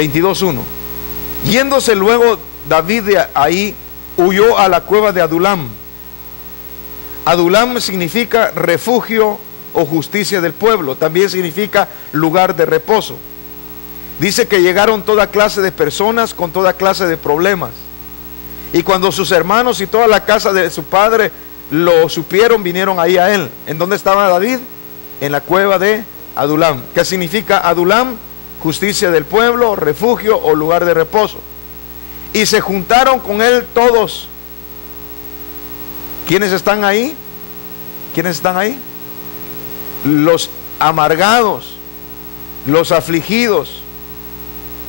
22:1. Yéndose luego David de ahí, huyó a la cueva de Adulam. Adulam significa refugio o justicia del pueblo, también significa lugar de reposo. Dice que llegaron toda clase de personas con toda clase de problemas, y cuando sus hermanos y toda la casa de su padre lo supieron, vinieron ahí a él. ¿En dónde estaba David? En la cueva de Adulam. ¿Qué significa Adulam? Justicia del pueblo, refugio o lugar de reposo. Y se juntaron con él todos. ¿Quiénes están ahí? ¿Quiénes están ahí? Los amargados, los afligidos,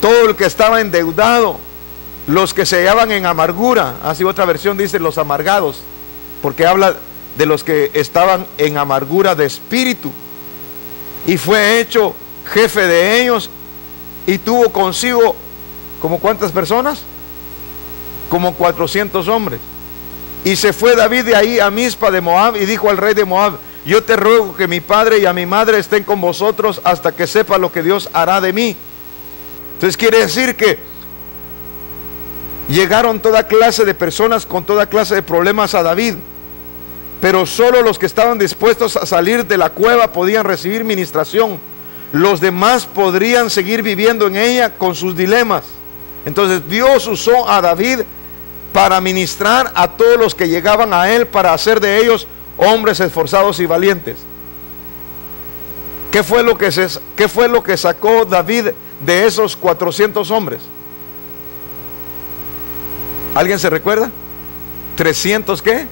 todo el que estaba endeudado, los que se hallaban en amargura. Así otra versión dice los amargados, porque habla de los que estaban en amargura de espíritu. Y fue hecho jefe de ellos, y tuvo consigo, ¿como cuántas personas? Como 400 hombres. Y se fue David de ahí a Mizpa de Moab, y dijo al rey de Moab: yo te ruego que mi padre y a mi madre estén con vosotros hasta que sepa lo que Dios hará de mí. Entonces quiere decir que llegaron toda clase de personas con toda clase de problemas a David, pero solo los que estaban dispuestos a salir de la cueva podían recibir ministración. Los demás podrían seguir viviendo en ella con sus dilemas. Entonces Dios usó a David para ministrar a todos los que llegaban a él, para hacer de ellos hombres esforzados y valientes. ¿Qué fue lo que sacó David de esos 400 hombres? ¿Alguien se recuerda? 300 ¿qué?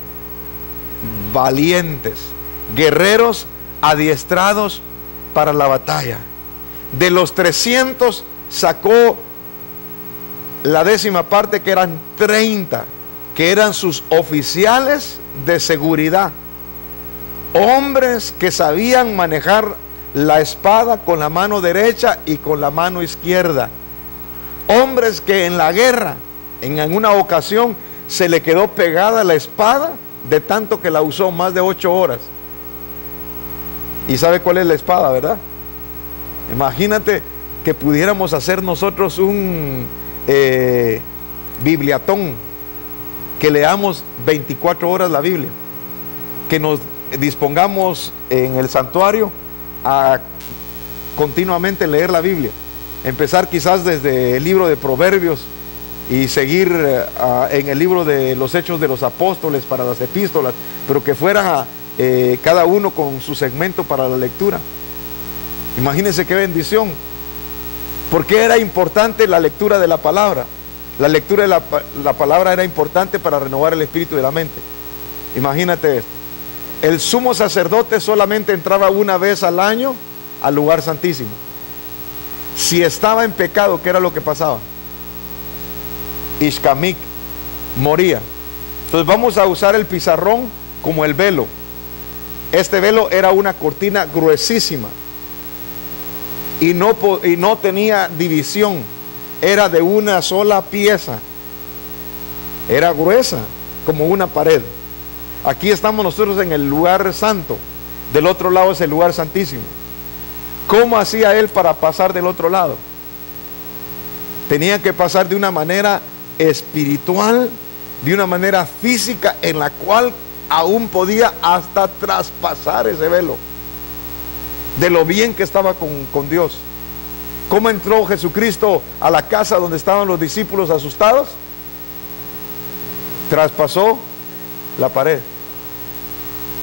Valientes, guerreros adiestrados para la batalla. De los 300 sacó la 10ª parte, que eran 30, que eran sus oficiales de seguridad, hombres que sabían manejar la espada con la mano derecha y con la mano izquierda, hombres que en la guerra, en alguna ocasión, se le quedó pegada la espada de tanto que la usó más de 8 horas. Y sabe cuál es la espada, ¿verdad? Imagínate que pudiéramos hacer nosotros un bibliatón, que leamos 24 horas la Biblia, que nos dispongamos en el santuario a continuamente leer la Biblia, empezar quizás desde el libro de Proverbios y seguir en el libro de los Hechos de los Apóstoles para las epístolas, pero que fuera cada uno con su segmento para la lectura. Imagínense qué bendición. ¿Por qué era importante la lectura de la palabra? La lectura de la palabra era importante para renovar el espíritu de la mente. Imagínate esto: el sumo sacerdote solamente entraba una vez al año al lugar santísimo. Si estaba en pecado, ¿qué era lo que pasaba? Ishkamik, moría. Entonces vamos a usar el pizarrón como el velo. Este velo era una cortina gruesísima y no tenía división, era de una sola pieza, era gruesa como una pared. Aquí estamos nosotros en el lugar santo, del otro lado es el lugar santísimo. ¿Cómo hacía él para pasar del otro lado? Tenía que pasar de una manera espiritual, de una manera física, en la cual aún podía hasta traspasar ese velo, de lo bien que estaba con Dios. ¿Cómo entró Jesucristo a la casa donde estaban los discípulos asustados? Traspasó la pared.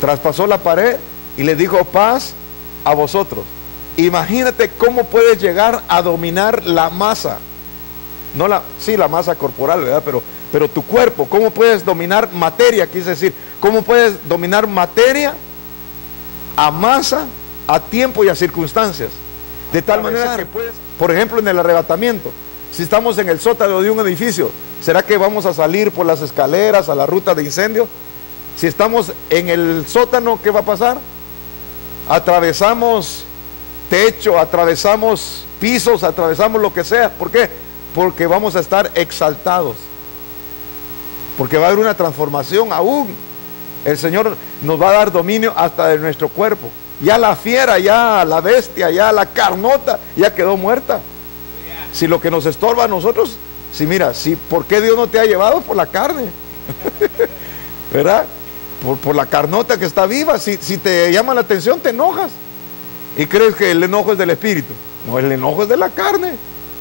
Traspasó la pared y le dijo: paz a vosotros. Imagínate cómo puedes llegar a dominar la masa. No la masa corporal, ¿verdad? Pero tu cuerpo, ¿cómo puedes dominar materia? Quise decir, ¿cómo puedes dominar materia a masa, a tiempo y a circunstancias? De tal manera que puedes, por ejemplo, en el arrebatamiento, si estamos en el sótano de un edificio, ¿será que vamos a salir por las escaleras a la ruta de incendio? Si estamos en el sótano, ¿qué va a pasar? Atravesamos techo, atravesamos pisos, atravesamos lo que sea. ¿Por qué? Porque vamos a estar exaltados, porque va a haber una transformación aún. El Señor nos va a dar dominio hasta de nuestro cuerpo. Ya la fiera, ya la bestia, ya la carnota, ya quedó muerta. Si lo que nos estorba a nosotros, si mira, si, ¿por qué Dios no te ha llevado? Por la carne, ¿verdad? Por la carnota que está viva. Si te llama la atención, te enojas y crees que el enojo es del espíritu. No, el enojo es de la carne.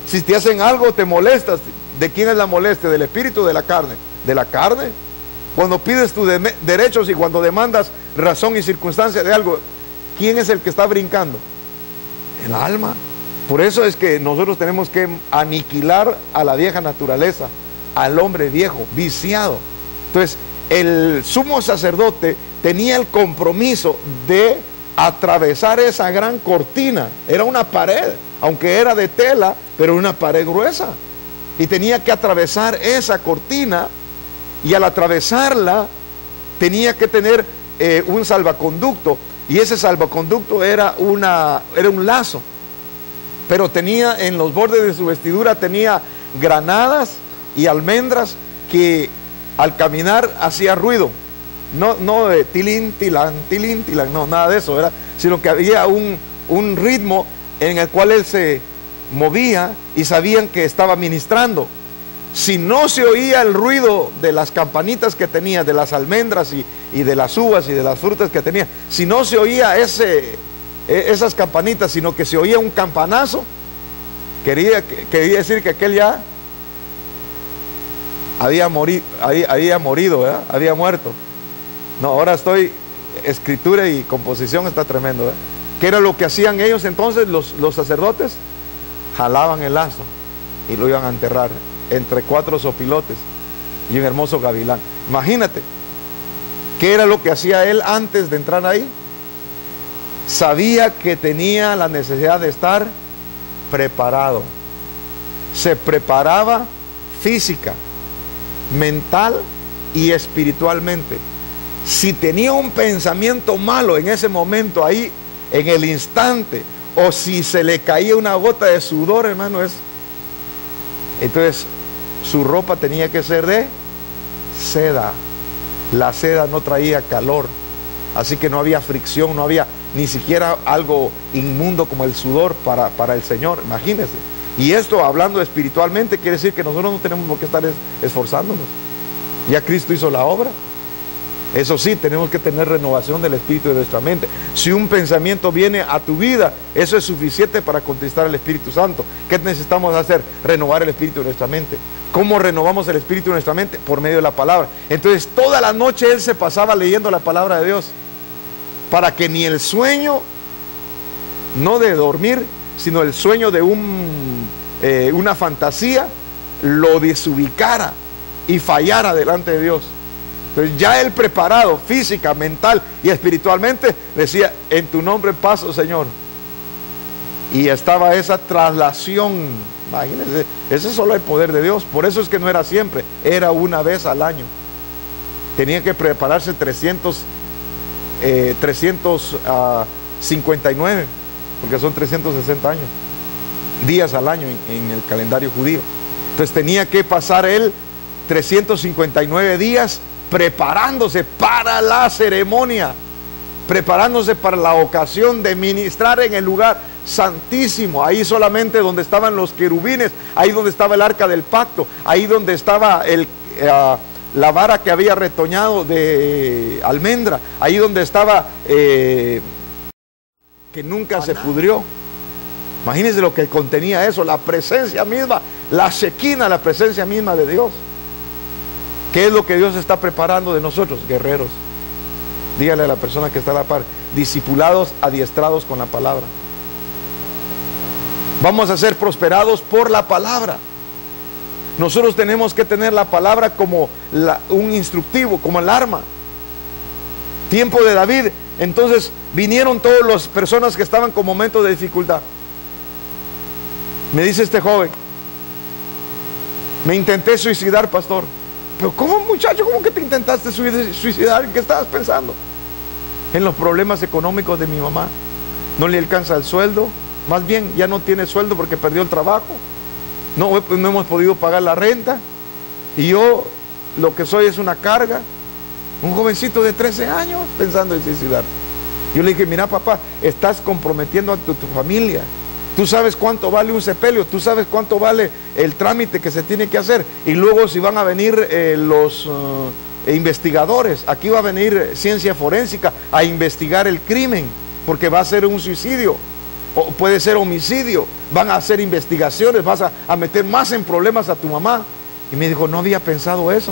Si te hacen algo, te molestas. ¿De quién es la molestia? ¿Del espíritu o de la carne? De la carne. Cuando pides tus derechos y cuando demandas razón y circunstancia de algo, ¿quién es el que está brincando? El alma. Por eso es que nosotros tenemos que aniquilar a la vieja naturaleza, al hombre viejo, viciado. Entonces, el sumo sacerdote tenía el compromiso de atravesar esa gran cortina. Era una pared, aunque era de tela, pero una pared gruesa. Y tenía que atravesar esa cortina, y al atravesarla tenía que tener un salvaconducto, y ese salvaconducto era un lazo, pero tenía en los bordes de su vestidura, tenía granadas y almendras que al caminar hacía ruido. No de tilín, tilán, no, nada de eso, sino que había un ritmo en el cual él se movía y sabían que estaba ministrando. Si no se oía el ruido de las campanitas que tenía, de las almendras y de las uvas y de las frutas que tenía, si no se oía esas campanitas, sino que se oía un campanazo, quería decir que aquel ya había morido, ¿verdad? Había muerto. No, ahora escritura y composición está tremendo, ¿verdad? ¿Qué era lo que hacían ellos entonces, los sacerdotes? Jalaban el lazo y lo iban a enterrar entre 4 zopilotes y un hermoso gavilán. Imagínate, ¿qué era lo que hacía él antes de entrar ahí? Sabía que tenía la necesidad de estar preparado. Se preparaba física, mental y espiritualmente. Si tenía un pensamiento malo en ese momento ahí, en el instante, o si se le caía una gota de sudor, hermano, entonces su ropa tenía que ser de seda. La seda no traía calor, así que no había fricción, no había ni siquiera algo inmundo como el sudor para el Señor, imagínense. Y esto, hablando espiritualmente, quiere decir que nosotros no tenemos por qué estar esforzándonos. Ya Cristo hizo la obra. Eso sí, tenemos que tener renovación del espíritu de nuestra mente. Si un pensamiento viene a tu vida, eso es suficiente para conquistar el Espíritu Santo. ¿Qué necesitamos hacer? Renovar el espíritu de nuestra mente. ¿Cómo renovamos el espíritu de nuestra mente? Por medio de la palabra. Entonces, toda la noche él se pasaba leyendo la palabra de Dios, para que ni el sueño, no de dormir, sino el sueño de una fantasía, lo desubicara y fallara delante de Dios. Entonces ya él preparado física, mental y espiritualmente, decía: en tu nombre paso, Señor. Y estaba esa traslación. Imagínense, ese es solo el poder de Dios. Por eso es que no era siempre, era una vez al año. Tenía que prepararse 359, porque son 360 años, días al año en el calendario judío. Entonces tenía que pasar él 359 días preparándose para la ceremonia, preparándose para la ocasión de ministrar en el lugar santísimo, ahí solamente donde estaban los querubines, ahí donde estaba el arca del pacto, ahí donde estaba la vara que había retoñado de almendra, ahí donde estaba que nunca se pudrió. Imagínense lo que contenía eso, la presencia misma, la Shekinah, la presencia misma de Dios. ¿Qué es lo que Dios está preparando de nosotros? Guerreros. Dígale a la persona que está a la par: discipulados, adiestrados con la palabra. Vamos a ser prosperados por la palabra. Nosotros tenemos que tener la palabra como un instructivo, como el arma. Tiempo de David, entonces vinieron todas las personas que estaban con momentos de dificultad. Me dice este joven: me intenté suicidar, pastor. Pero ¿cómo, muchacho? ¿Cómo que te intentaste suicidar? ¿En qué estabas pensando? En los problemas económicos de mi mamá. No le alcanza el sueldo. Más bien ya no tiene sueldo porque perdió el trabajo. No hemos podido pagar la renta. Y yo lo que soy es una carga. Un jovencito de 13 años pensando en suicidarse. Yo le dije: mira, papá, estás comprometiendo a tu familia. Tú sabes cuánto vale un sepelio, tú sabes cuánto vale el trámite que se tiene que hacer. Y luego si van a venir los investigadores, aquí va a venir ciencia forénsica a investigar el crimen, porque va a ser un suicidio, o puede ser homicidio. Van a hacer investigaciones, vas a meter más en problemas a tu mamá. Y me dijo, no había pensado eso,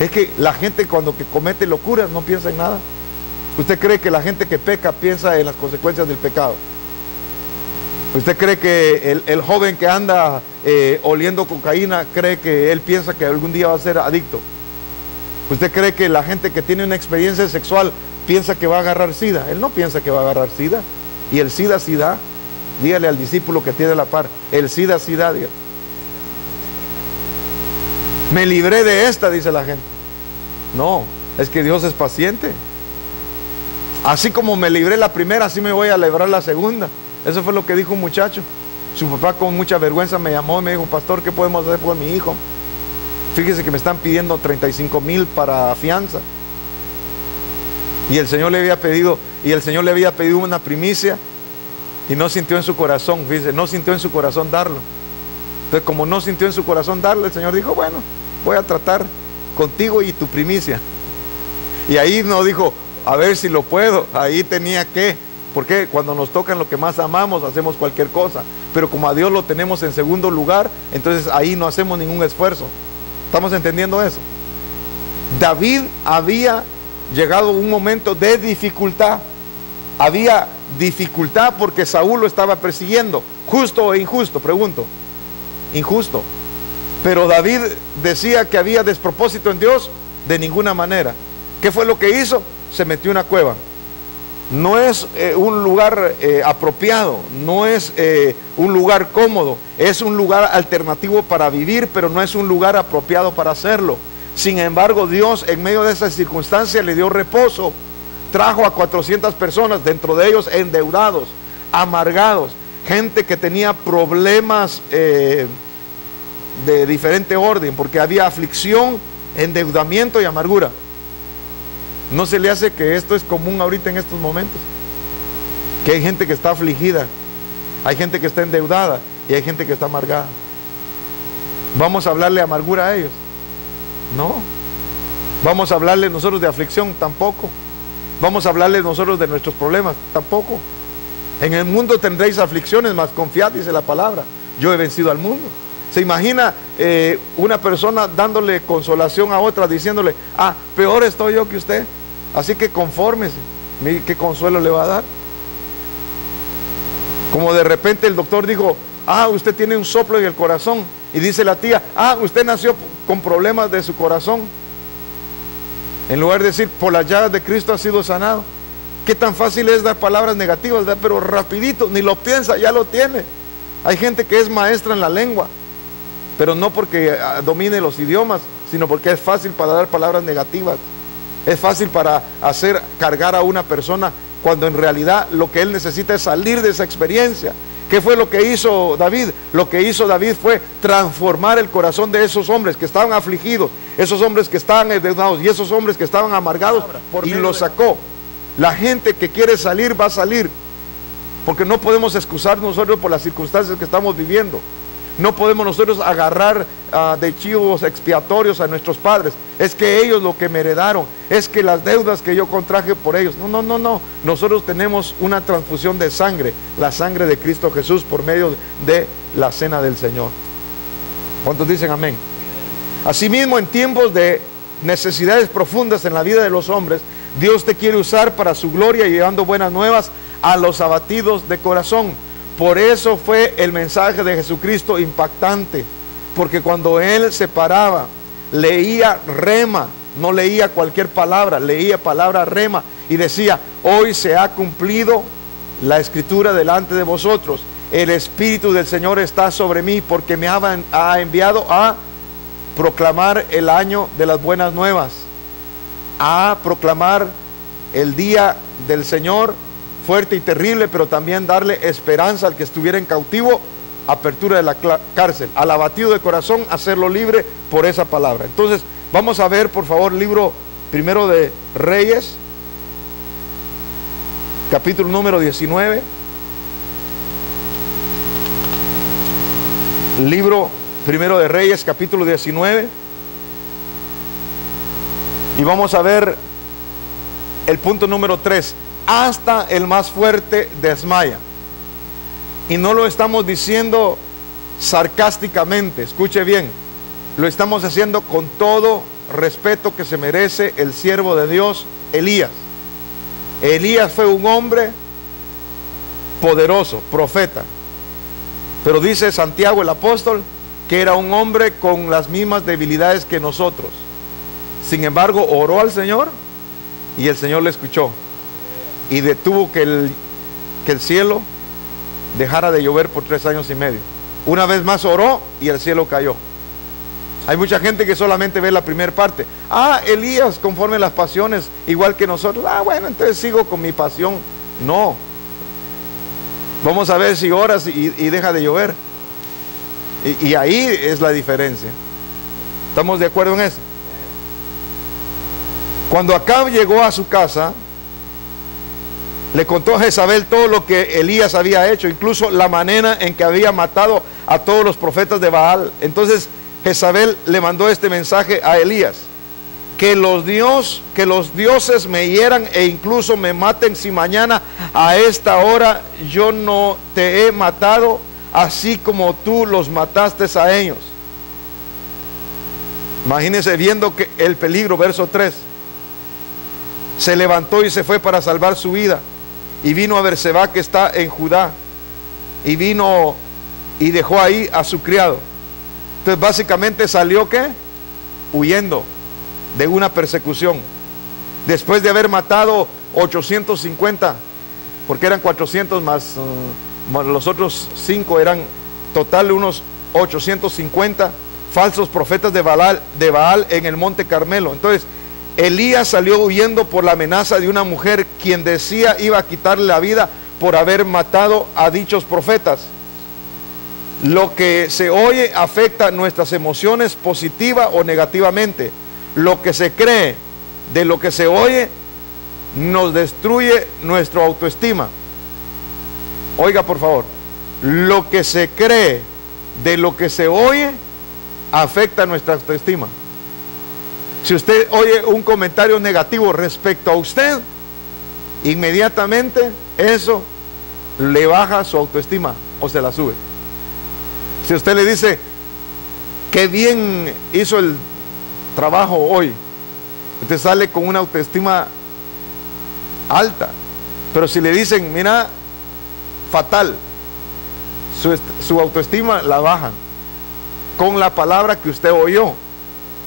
es que la gente cuando que comete locuras no piensa en nada. ¿Usted cree que la gente que peca piensa en las consecuencias del pecado? ¿Usted cree que el joven que anda oliendo cocaína cree que él piensa que algún día va a ser adicto? ¿Usted cree que la gente que tiene una experiencia sexual piensa que va a agarrar SIDA? Él no piensa que va a agarrar SIDA. Y el SIDA sí da. Dígale al discípulo que tiene la par, el SIDA sí da, Dios. Me libré de esta, dice la gente. No, es que Dios es paciente. Así como me libré la primera, así me voy a librar la segunda. Eso fue lo que dijo un muchacho. Su papá con mucha vergüenza me llamó y me dijo, pastor, ¿qué podemos hacer por mi hijo? Fíjese que me están pidiendo 35,000 para fianza. Y el Señor le había pedido una primicia y no sintió en su corazón, fíjese, no sintió en su corazón darlo. Entonces, como no sintió en su corazón darlo, el Señor dijo, bueno, voy a tratar contigo y tu primicia. Y ahí no dijo, a ver si lo puedo, ahí tenía que, porque cuando nos tocan lo que más amamos, hacemos cualquier cosa, pero como a Dios lo tenemos en segundo lugar, entonces ahí no hacemos ningún esfuerzo. ¿Estamos entendiendo eso? David había llegado a un momento de dificultad. Había dificultad porque Saúl lo estaba persiguiendo. ¿Justo o injusto? Pregunto. Injusto. Pero David decía que había despropósito en Dios. De ninguna manera. ¿Qué fue lo que hizo? Se metió en una cueva. No es un lugar apropiado, no es un lugar cómodo, es un lugar alternativo para vivir, pero no es un lugar apropiado para hacerlo. Sin embargo, Dios en medio de esas circunstancias le dio reposo. Trajo a 400 personas, dentro de ellos endeudados, amargados, gente que tenía problemas de diferente orden, porque había aflicción, endeudamiento y amargura. ¿No se le hace que esto es común ahorita en estos momentos? Que hay gente que está afligida, hay gente que está endeudada y hay gente que está amargada. ¿Vamos a hablarle amargura a ellos? No. ¿Vamos a hablarle nosotros de aflicción? Tampoco. ¿Vamos a hablarle nosotros de nuestros problemas? Tampoco. En el mundo tendréis aflicciones, mas confiad, dice la palabra. Yo he vencido al mundo. ¿Se imagina una persona dándole consolación a otra, diciéndole, peor estoy yo que usted? Así que confórmese. Mire qué consuelo le va a dar. Como de repente el doctor dijo, usted tiene un soplo en el corazón. Y dice la tía, usted nació con problemas de su corazón. En lugar de decir, por las llagas de Cristo ha sido sanado. Qué tan fácil es dar palabras negativas, ¿verdad? Pero rapidito, ni lo piensa, ya lo tiene. Hay gente que es maestra en la lengua, pero no porque domine los idiomas, sino porque es fácil para dar palabras negativas. Es fácil para hacer cargar a una persona cuando en realidad lo que él necesita es salir de esa experiencia. ¿Qué fue lo que hizo David? Lo que hizo David fue transformar el corazón de esos hombres que estaban afligidos, esos hombres que estaban endeudados y esos hombres que estaban amargados, y los sacó. La gente que quiere salir va a salir, porque no podemos excusar nosotros por las circunstancias que estamos viviendo. No podemos nosotros agarrar de chivos expiatorios a nuestros padres. Es que ellos lo que me heredaron, es que las deudas que yo contraje por ellos. No. Nosotros tenemos una transfusión de sangre, la sangre de Cristo Jesús por medio de la cena del Señor. ¿Cuántos dicen amén? Asimismo, en tiempos de necesidades profundas en la vida de los hombres, Dios te quiere usar para su gloria, llevando buenas nuevas a los abatidos de corazón. Por eso fue el mensaje de Jesucristo impactante, porque cuando Él se paraba, leía rema, no leía cualquier palabra, leía palabra rema, y decía, hoy se ha cumplido la escritura delante de vosotros. El Espíritu del Señor está sobre mí, porque me ha enviado a proclamar el año de las buenas nuevas, a proclamar el día del Señor fuerte y terrible, pero también darle esperanza al que estuviera en cautivo, apertura de la cárcel, al abatido de corazón, hacerlo libre por esa palabra. Entonces vamos a ver, por favor, libro primero de Reyes, capítulo número 19. Libro Primero de Reyes, capítulo 19. Y vamos a ver el punto número 3. Hasta el más fuerte desmaya. Y no lo estamos diciendo sarcásticamente, escuche bien. Lo estamos haciendo con todo respeto que se merece el siervo de Dios, Elías. Elías fue un hombre poderoso, profeta. Pero dice Santiago el apóstol que era un hombre con las mismas debilidades que nosotros. Sin embargo, oró al Señor y el Señor le escuchó. Y detuvo que el cielo dejara de llover por 3 años y medio. Una vez más oró y el cielo cayó. Hay mucha gente que solamente ve la primera parte. Elías conforme las pasiones, igual que nosotros. Bueno, entonces sigo con mi pasión. No. Vamos a ver si oras y deja de llover. Y ahí es la diferencia. ¿Estamos de acuerdo en eso? Cuando Acab llegó a su casa, le contó a Jezabel todo lo que Elías había hecho, incluso la manera en que había matado a todos los profetas de Baal. Entonces Jezabel le mandó este mensaje a Elías: que los dioses me hieran e incluso me maten si mañana a esta hora yo no te he matado, así como tú los mataste a ellos. Imagínense, viendo que el peligro, verso 3, se levantó y se fue para salvar su vida, y vino a Berseba, que está en Judá, y vino y dejó ahí a su criado. Entonces básicamente salió, ¿qué? Huyendo de una persecución, después de haber matado 850, porque eran 400 más los otros 5, eran total unos 850 falsos profetas de Baal en el monte Carmelo. Entonces Elías salió huyendo por la amenaza de una mujer quien decía iba a quitarle la vida por haber matado a dichos profetas. Lo que se oye afecta nuestras emociones positiva o negativamente. Lo que se cree de lo que se oye nos destruye nuestra autoestima. Oiga, por favor, lo que se cree de lo que se oye afecta nuestra autoestima. Si usted oye un comentario negativo respecto a usted, inmediatamente eso le baja su autoestima o se la sube. Si usted le dice qué bien hizo el trabajo hoy, usted sale con una autoestima alta. Pero si le dicen mira, fatal, su autoestima la bajan con la palabra que usted oyó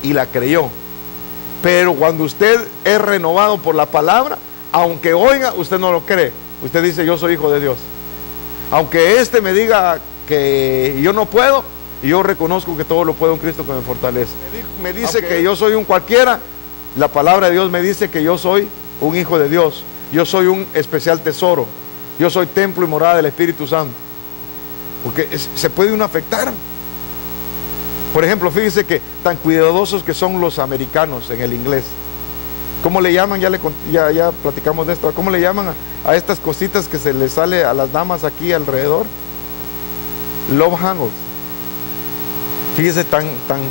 y la creyó. Pero cuando usted es renovado por la palabra, aunque oiga, usted no lo cree. Usted dice yo soy hijo de Dios. Aunque este me diga que yo no puedo, yo reconozco que todo lo puedo en Cristo que me fortalece. Me dice que yo soy un cualquiera, la palabra de Dios me dice que yo soy un hijo de Dios. Yo soy un especial tesoro. Yo soy templo y morada del Espíritu Santo. Porque se puede uno afectar. Por ejemplo, fíjense que tan cuidadosos que son los americanos en el inglés. ¿Cómo le llaman? Ya platicamos de esto. ¿Cómo le llaman a estas cositas que se les sale a las damas aquí alrededor? Love handles. Fíjese tan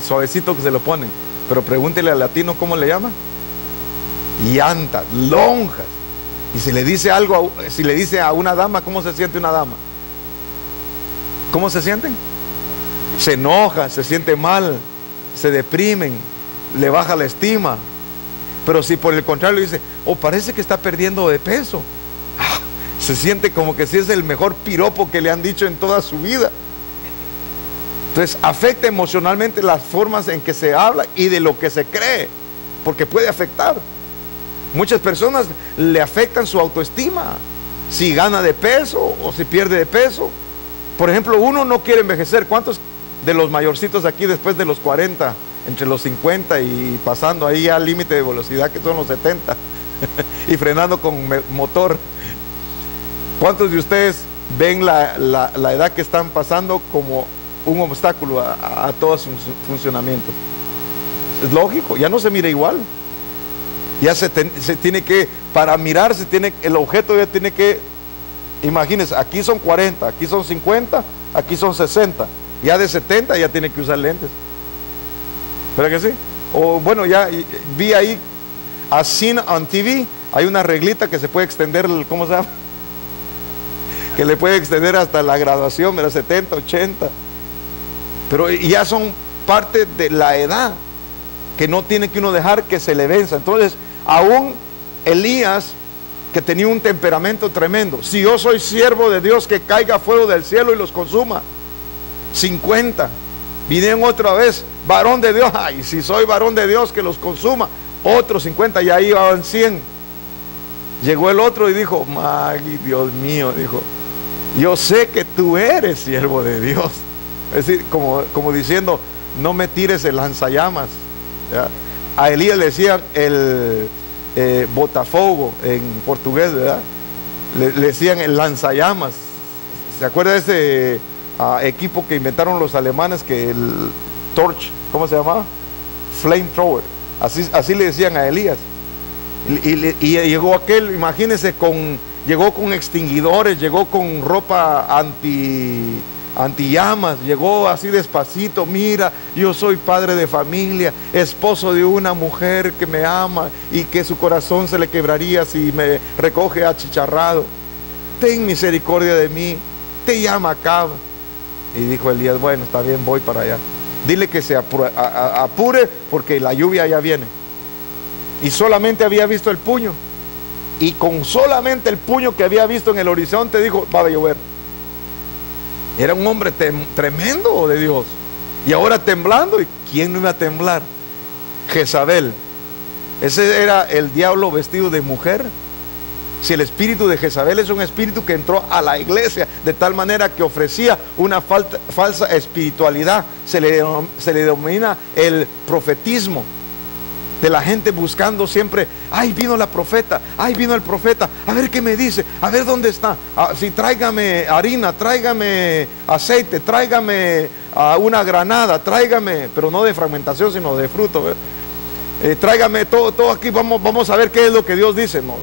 suavecito que se lo ponen. Pero pregúntele al latino cómo le llaman. Llantas, lonjas. Y si le dice algo, si le dice a una dama, ¿cómo se siente una dama? ¿Cómo se sienten? Se enoja, se siente mal, se deprimen, le baja la estima. Pero si por el contrario dice, parece que está perdiendo de peso, se siente como que si es el mejor piropo que le han dicho en toda su vida. Entonces afecta emocionalmente las formas en que se habla y de lo que se cree, porque puede afectar. Muchas personas le afectan su autoestima, si gana de peso o si pierde de peso. Por ejemplo, uno no quiere envejecer. ¿Cuántos de los mayorcitos aquí después de los 40, entre los 50 y pasando ahí al límite de velocidad que son los 70 y frenando con motor? ¿Cuántos de ustedes ven la edad que están pasando como un obstáculo a todo su funcionamiento? Es lógico, ya no se mira igual. Ya se tiene que, para mirarse, el objeto ya tiene que, imagínense, aquí son 40, aquí son 50, aquí son 60. Ya de 70 ya tiene que usar lentes. ¿Verdad que sí? O bueno, ya vi ahí, As Seen on TV, hay una reglita que se puede extender, ¿cómo se llama? Que le puede extender hasta la graduación, ¿verdad? 70, 80. Pero ya son parte de la edad que no tiene que uno dejar que se le venza. Entonces, aún Elías, que tenía un temperamento tremendo: si yo soy siervo de Dios, que caiga fuego del cielo y los consuma. 50. Vinieron otra vez, varón de Dios, ay, si soy varón de Dios, que los consuma. Otros 50, y ahí iban 100. Llegó el otro y dijo: Magui, Dios mío, dijo, yo sé que tú eres siervo de Dios. Es decir, como diciendo, no me tires el lanzallamas, ¿ya? A Elías le decían el botafogo en portugués, ¿verdad? Le decían el lanzallamas. ¿Se acuerda de ese equipo que inventaron los alemanes, que el torch, ¿cómo se llamaba? Flamethrower. Así le decían a Elías. Y llegó aquel, imagínense, llegó con extinguidores, llegó con ropa antillamas, llegó así despacito: mira, yo soy padre de familia, esposo de una mujer que me ama y que su corazón se le quebraría si me recoge achicharrado. Ten misericordia de mí, te llama Acab. Y dijo Elías: bueno, está bien, voy para allá. Dile que se apure porque la lluvia ya viene. Y solamente había visto el puño, y con solamente el puño que había visto en el horizonte dijo: va a llover. Era un hombre tremendo de Dios, y ahora temblando. ¿Y quién no iba a temblar? Jezabel. Ese era el diablo vestido de mujer. Si el espíritu de Jezabel es un espíritu que entró a la iglesia de tal manera que ofrecía una falsa espiritualidad, se le denomina el profetismo. De la gente buscando siempre: ay, vino la profeta, ay, vino el profeta, a ver qué me dice, a ver dónde está. Si tráigame harina, tráigame aceite, tráigame una granada, tráigame, pero no de fragmentación, sino de fruto, tráigame todo aquí, vamos a ver qué es lo que Dios dice. No,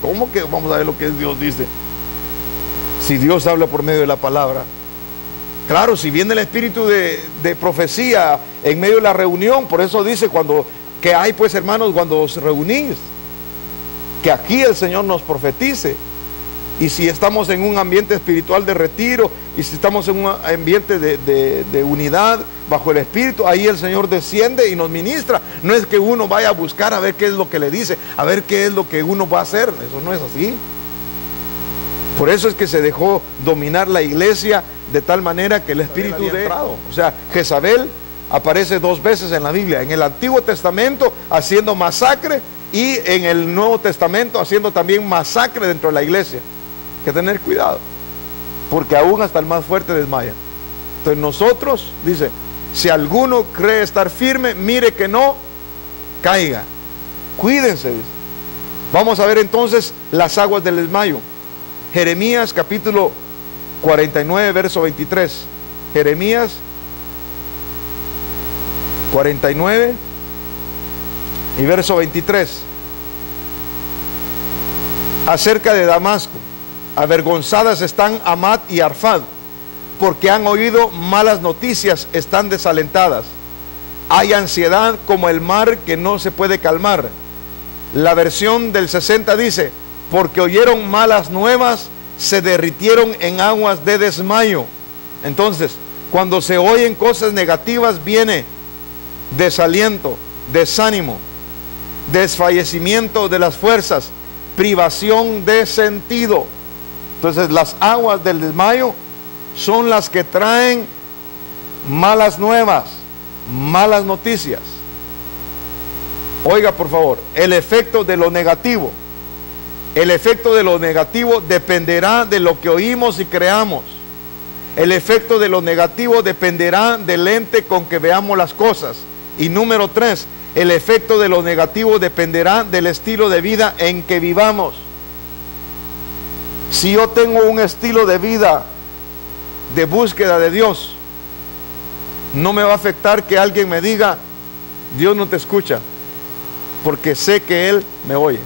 ¿cómo que vamos a ver lo que Dios dice? Si Dios habla por medio de la palabra. Claro, si viene el espíritu de profecía en medio de la reunión, por eso dice que hay, pues, hermanos, cuando os reunís, que aquí el Señor nos profetice. Y si estamos en un ambiente espiritual de retiro, y si estamos en un ambiente de unidad bajo el Espíritu, ahí el Señor desciende y nos ministra. No es que uno vaya a buscar a ver qué es lo que le dice, a ver qué es lo que uno va a hacer. Eso no es así. Por eso es que se dejó dominar la iglesia de tal manera que el Espíritu o sea, Jezabel aparece 2 veces en la Biblia: en el Antiguo Testamento haciendo masacre, y en el Nuevo Testamento haciendo también masacre dentro de la iglesia. Hay que tener cuidado, porque aún hasta el más fuerte desmaya. Entonces nosotros, dice, si alguno cree estar firme, mire que no caiga. Cuídense, dice. Vamos a ver entonces las aguas del desmayo. Jeremías capítulo 49, verso 23. Jeremías 49 y verso 23. Acerca de Damasco: avergonzadas están Amat y Arfad, porque han oído malas noticias, están desalentadas. Hay ansiedad como el mar que no se puede calmar. La versión del 60 dice: porque oyeron malas nuevas, se derritieron en aguas de desmayo. Entonces, cuando se oyen cosas negativas, viene desaliento, desánimo, desfallecimiento de las fuerzas, privación de sentido. Entonces, las aguas del desmayo son las que traen malas nuevas, malas noticias. Oiga, por favor, el efecto de lo negativo. El efecto de lo negativo dependerá de lo que oímos y creamos. El efecto de lo negativo dependerá del lente con que veamos las cosas. Y número 3, el efecto de lo negativo dependerá del estilo de vida en que vivamos. Si yo tengo un estilo de vida de búsqueda de Dios, no me va a afectar que alguien me diga: Dios no te escucha, porque sé que Él me oye.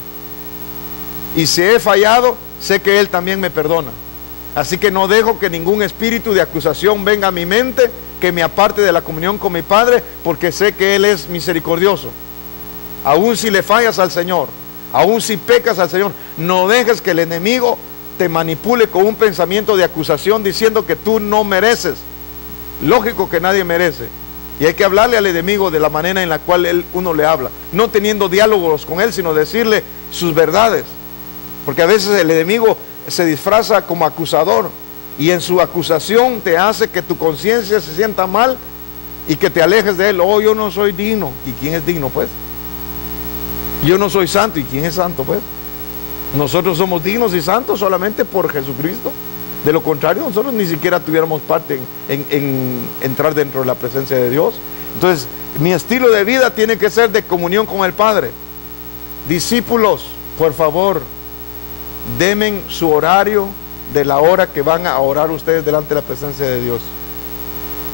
Y si he fallado, sé que Él también me perdona. Así que no dejo que ningún espíritu de acusación venga a mi mente que me aparte de la comunión con mi Padre, porque sé que Él es misericordioso. Aún si le fallas al Señor, aún si pecas al Señor, no dejes que el enemigo te manipule con un pensamiento de acusación diciendo que tú no mereces. Lógico que nadie merece. Y hay que hablarle al enemigo de la manera en la cual uno le habla, no teniendo diálogos con él, sino decirle sus verdades. Porque a veces el enemigo se disfraza como acusador, y en su acusación te hace que tu conciencia se sienta mal y que te alejes de él. Oh, yo no soy digno. ¿Y quién es digno, pues? Yo no soy santo. ¿Y quién es santo, pues? Nosotros somos dignos y santos solamente por Jesucristo. De lo contrario, nosotros ni siquiera tuviéramos parte en entrar dentro de la presencia de Dios. Entonces, mi estilo de vida tiene que ser de comunión con el Padre. Discípulos, por favor, denme su horario de la hora que van a orar ustedes delante de la presencia de Dios.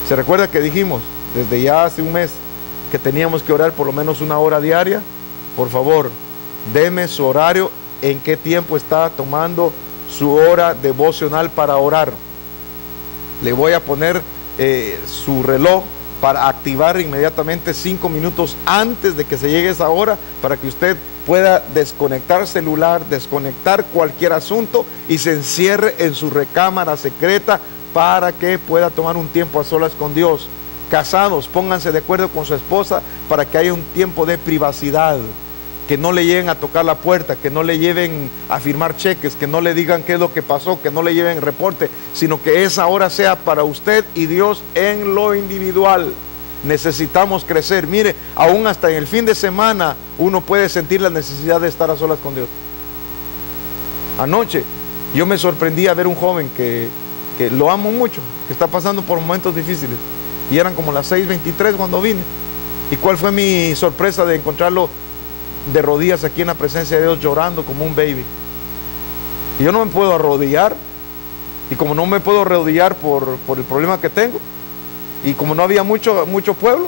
¿Se recuerda que dijimos desde ya hace un mes que teníamos que orar por lo menos una hora diaria? Por favor, deme su horario, en qué tiempo está tomando su hora devocional para orar. Le voy a poner su reloj para activar inmediatamente 5 minutos antes de que se llegue esa hora, para que usted pueda desconectar celular, desconectar cualquier asunto y se encierre en su recámara secreta para que pueda tomar un tiempo a solas con Dios. Casados, pónganse de acuerdo con su esposa para que haya un tiempo de privacidad, que no le lleguen a tocar la puerta, que no le lleven a firmar cheques, que no le digan qué es lo que pasó, que no le lleven reporte, sino que esa hora sea para usted y Dios en lo individual. Necesitamos crecer. Mire, aún hasta en el fin de semana uno puede sentir la necesidad de estar a solas con Dios. Anoche yo me sorprendí a ver un joven que lo amo mucho, que está pasando por momentos difíciles, y eran como las 6:23 cuando vine. ¿Y cuál fue mi sorpresa de encontrarlo de rodillas aquí en la presencia de Dios, llorando como un baby? Y yo no me puedo arrodillar, y como no me puedo arrodillar por el problema que tengo, y como no había mucho pueblo,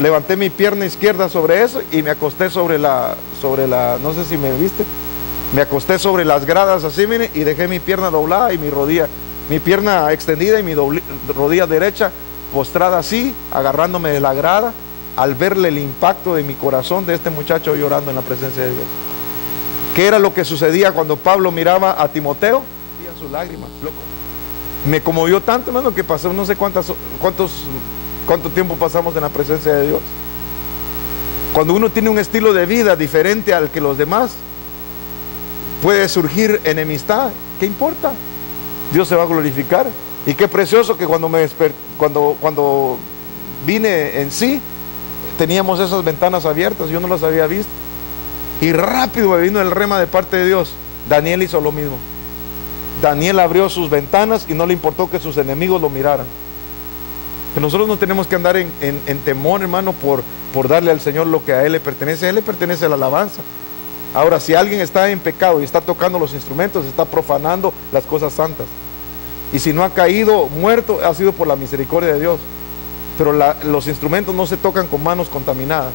levanté mi pierna izquierda sobre eso y me acosté sobre la, no sé si me viste, me acosté sobre las gradas así, mire, y dejé mi pierna doblada y mi pierna extendida y mi rodilla derecha postrada así, agarrándome de la grada, al verle el impacto de mi corazón de este muchacho llorando en la presencia de Dios. ¿Qué era lo que sucedía cuando Pablo miraba a Timoteo? Veía sus lágrimas, loco. Me conmovió tanto, hermano, que pasó no sé cuánto tiempo pasamos en la presencia de Dios. Cuando uno tiene un estilo de vida diferente al que los demás, puede surgir enemistad. ¿Qué importa? Dios se va a glorificar. Y qué precioso que cuando vine en sí, teníamos esas ventanas abiertas, yo no las había visto. Y rápido me vino el rema de parte de Dios. Daniel hizo lo mismo. Daniel abrió sus ventanas y no le importó que sus enemigos lo miraran. Que nosotros no tenemos que andar en temor, hermano, por darle al Señor lo que a Él le pertenece. A Él le pertenece la alabanza. Ahora, si alguien está en pecado y está tocando los instrumentos, está profanando las cosas santas. Y si no ha caído muerto, ha sido por la misericordia de Dios. Pero los instrumentos no se tocan con manos contaminadas.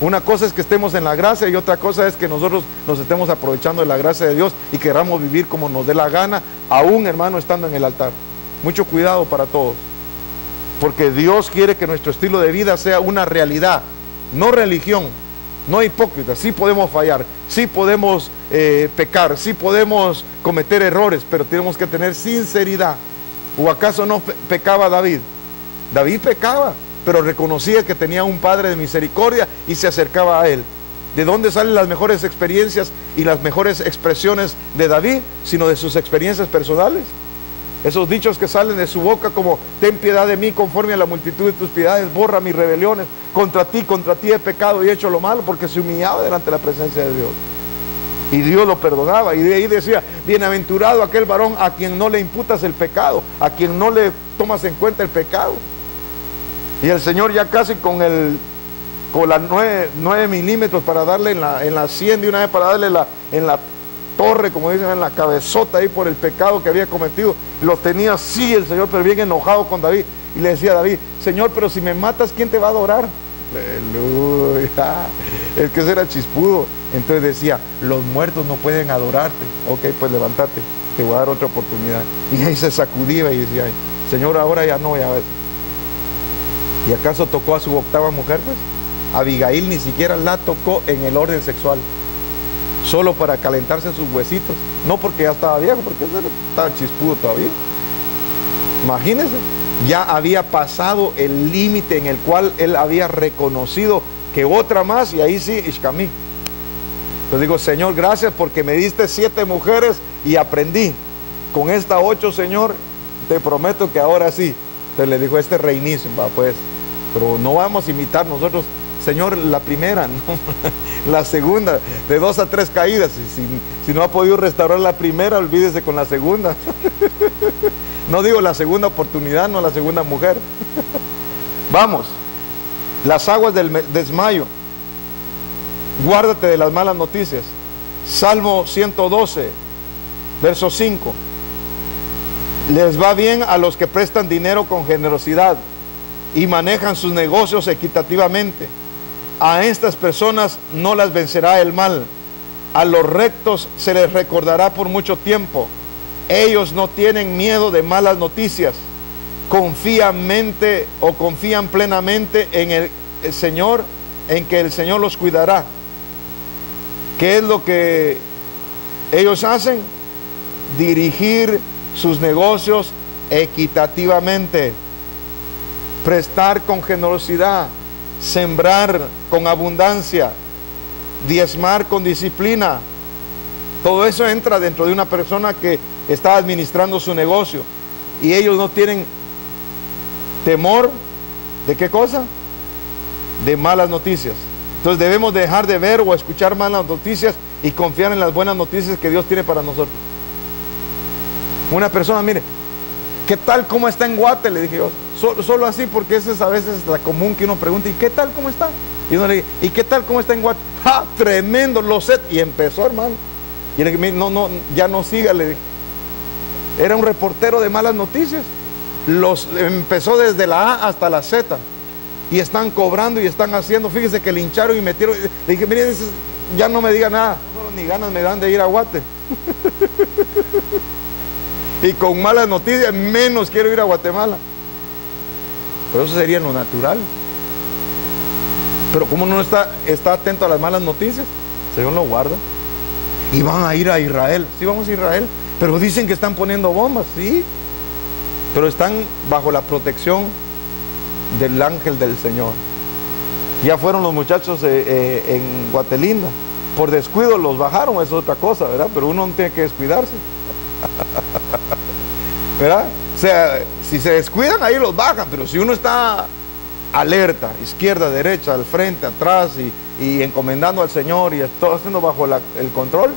Una cosa es que estemos en la gracia y otra cosa es que nosotros nos estemos aprovechando de la gracia de Dios y queramos vivir como nos dé la gana, aún, hermano, estando en el altar. Mucho cuidado para todos, porque Dios quiere que nuestro estilo de vida sea una realidad, no religión, no hipócrita. Sí podemos fallar, sí podemos pecar, sí podemos cometer errores, pero tenemos que tener sinceridad. ¿O acaso no pecaba David? David pecaba, pero reconocía que tenía un Padre de misericordia y se acercaba a Él. ¿De dónde salen las mejores experiencias y las mejores expresiones de David? Sino de sus experiencias personales. Esos dichos que salen de su boca como: ten piedad de mí conforme a la multitud de tus piedades, borra mis rebeliones, contra ti he pecado y he hecho lo malo, porque se humillaba delante de la presencia de Dios. Y Dios lo perdonaba, y de ahí decía: bienaventurado aquel varón a quien no le imputas el pecado, a quien no le tomas en cuenta el pecado. Y el Señor ya casi con las 9 milímetros para darle en la 100 de una vez, para darle en la torre, como dicen, en la cabezota ahí por el pecado que había cometido. Lo tenía así el Señor, pero bien enojado con David. Y le decía a David: Señor, pero si me matas, ¿quién te va a adorar? Aleluya. Es que ese era chispudo. Entonces decía: los muertos no pueden adorarte. Ok, pues levántate, te voy a dar otra oportunidad. Y ahí se sacudía y decía: Señor, ahora ya no, ya ¿Y acaso tocó a su octava mujer? Pues Abigail ni siquiera la tocó en el orden sexual, solo para calentarse sus huesitos, no porque ya estaba viejo, porque estaba chispudo todavía. Imagínense, ya había pasado el límite en el cual él había reconocido que otra más, y ahí sí, Ishkamí. Yo digo, Señor, gracias porque me diste 7 mujeres y aprendí. Con esta 8, Señor, te prometo que ahora sí. Entonces le dijo, este reinicio, va pues, pero no vamos a imitar nosotros, Señor, la primera, no, la segunda, de 2 a 3 caídas. Si no ha podido restaurar la primera, olvídese con la segunda. No digo la segunda oportunidad, no la segunda mujer. Vamos, las aguas del desmayo. Guárdate de las malas noticias. Salmo 112, verso 5. Les va bien a los que prestan dinero con generosidad y manejan sus negocios equitativamente. A estas personas no las vencerá el mal. A los rectos se les recordará por mucho tiempo. Ellos no tienen miedo de malas noticias. Confían plenamente en el Señor, en que el Señor los cuidará. ¿Qué es lo que ellos hacen? Dirigir sus negocios equitativamente, prestar con generosidad, sembrar con abundancia, diezmar con disciplina. Todo eso entra dentro de una persona que está administrando su negocio, y ellos no tienen temor de ¿qué cosa? De malas noticias. Entonces debemos dejar de ver o escuchar malas noticias y confiar en las buenas noticias que Dios tiene para nosotros. Una persona, mire, ¿qué tal cómo está en Guate? Le dije yo, solo así, porque esa es a veces la común que uno pregunta, ¿y qué tal cómo está? Y uno le dice, ¿y qué tal cómo está en Guate? ¡Ja! Tremendo, lo sé. Y empezó, hermano. Y le dije, no, ya no siga, le dije. Era un reportero de malas noticias. Empezó desde la A hasta la Z. Y están cobrando y están haciendo. Fíjese que lincharon y metieron. Le dije, miren, ya no me diga nada. Ni ganas me dan de ir a Guate. Y con malas noticias, menos quiero ir a Guatemala. Pero eso sería lo natural. Pero como uno no está atento a las malas noticias, el Señor lo guarda. Y van a ir a Israel. Sí, vamos a Israel. Pero dicen que están poniendo bombas. Sí. Pero están bajo la protección del ángel del Señor. Ya fueron los muchachos en Guatelinda. Por descuido los bajaron, eso es otra cosa, ¿verdad? Pero uno no tiene que descuidarse. ¿Verdad? O sea, si se descuidan, ahí los bajan. Pero si uno está alerta, izquierda, derecha, al frente, atrás, y encomendando al Señor y todo haciendo bajo el control.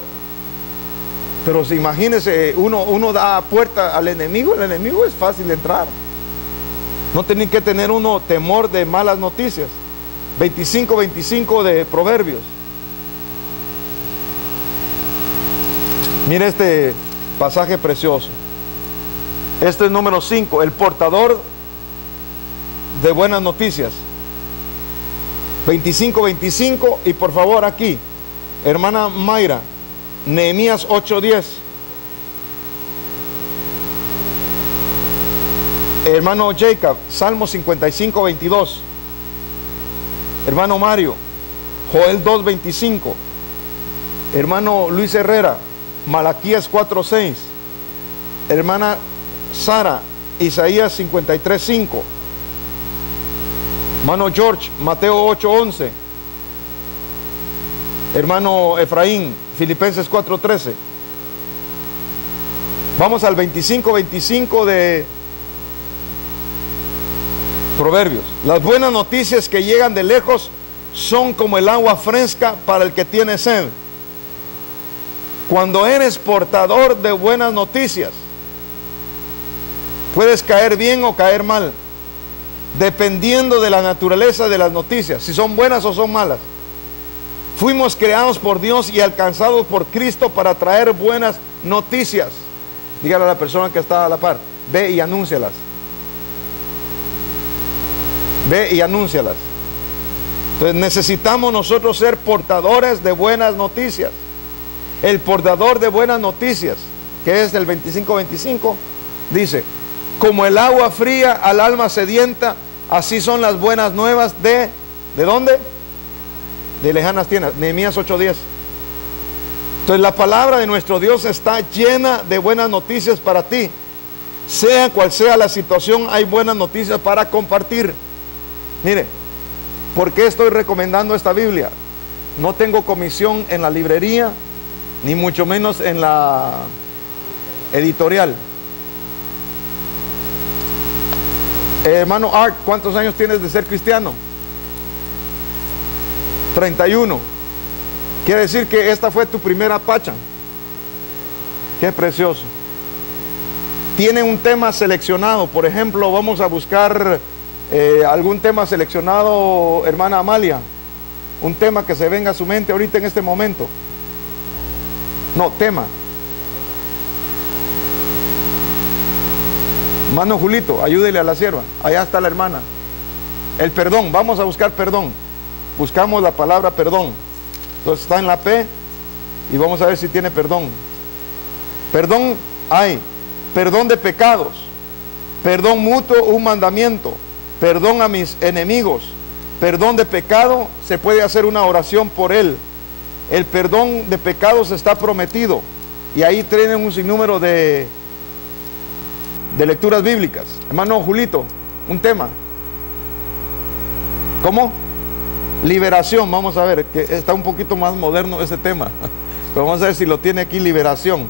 Pero si imagínese, uno da puerta al enemigo, el enemigo es fácil entrar. No tiene que tener uno temor de malas noticias. 25 de Proverbios. Mire este pasaje precioso. Este es número 5, el portador de buenas noticias. 25, y por favor aquí, hermana Mayra, Nehemías 8:10. Hermano Jacob, Salmo 55:22. Hermano Mario, Joel 2:25. Hermano Luis Herrera, Malaquías 4:6. Hermana Sara, Isaías 53:5. Hermano George, Mateo 8:11. Hermano Efraín, Filipenses 4:13. Vamos al 25 de Proverbios. Las buenas noticias que llegan de lejos son como el agua fresca para el que tiene sed. Cuando eres portador de buenas noticias, puedes caer bien o caer mal, dependiendo de la naturaleza de las noticias, si son buenas o son malas. Fuimos creados por Dios y alcanzados por Cristo para traer buenas noticias. Dígale a la persona que está a la par, ve y anúncialas. Ve y anúncialas. Entonces necesitamos nosotros ser portadores de buenas noticias. El portador de buenas noticias, que es el 25, dice: como el agua fría al alma sedienta, Así son las buenas nuevas ¿de dónde? De lejanas tierras. Nehemías 8:10. Entonces la palabra de nuestro Dios está llena de buenas noticias para ti. Sea cual sea la situación, hay buenas noticias para compartir. Mire, ¿por qué estoy recomendando esta Biblia? No tengo comisión en la librería, ni mucho menos en la editorial. Hermano Art, ¿cuántos años tienes de ser cristiano? 31. Quiere decir que esta fue tu primera pacha. Qué precioso. Tiene un tema seleccionado. Por ejemplo, vamos a buscar algún tema seleccionado, hermana Amalia. Un tema que se venga a su mente ahorita en este momento. No, tema. Hermano Julito, ayúdele a la sierva. Allá está la hermana. El perdón, vamos a buscar perdón. Buscamos la palabra perdón. Entonces está en la P y vamos a ver si tiene perdón. Perdón hay. Perdón de pecados. Perdón mutuo, un mandamiento. Perdón a mis enemigos. Perdón de pecado, se puede hacer una oración por él. El perdón de pecados está prometido. Y ahí tienen un sinnúmero de lecturas bíblicas. Hermano Julito, un tema. ¿Cómo? Liberación, vamos a ver, que está un poquito más moderno ese tema. Pero vamos a ver si lo tiene aquí, liberación.